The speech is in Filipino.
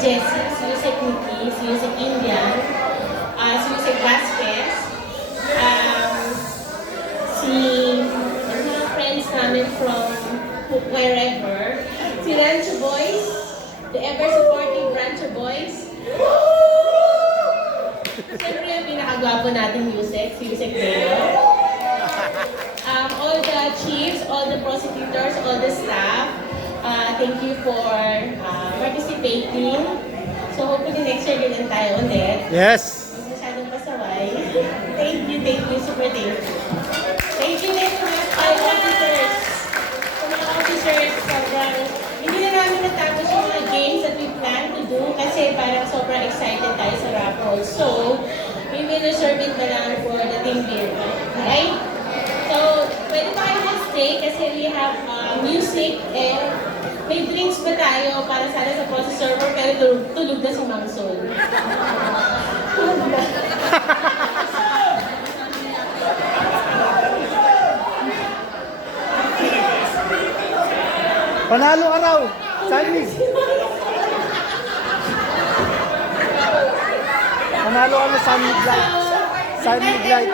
Jessie, si Yusek Nikki, si Yusek Indian, si Yusek Vasquez, si mga friends namin from wherever, si Rancho Boys, the ever-supportive Rancho Boys. Siyempre yung pinakagwapo natin Yusek, si Yusek Leo. All the chiefs, all the prosecutors, all the staff, thank you for participating. So hopefully next year din tayo ulit. Yes. Masyadong pasaway. Thank you, super thank you. Thank you din sa mga officers. Sa mga officers, sobrang hindi na namin natapos yung mga games that we plan to do kasi parang sobrang excited tayo sa raffle. So, we will reserve it na lang for the team build. Alright? So, pwede pa kayo mag-stay kasi we have music and may drinks ba tayo para sana sa process server pero tulog na si Mang Sol. Panalo ka raw. Sunmig. Panalo ka na Sunmig Light. Sunmig Light.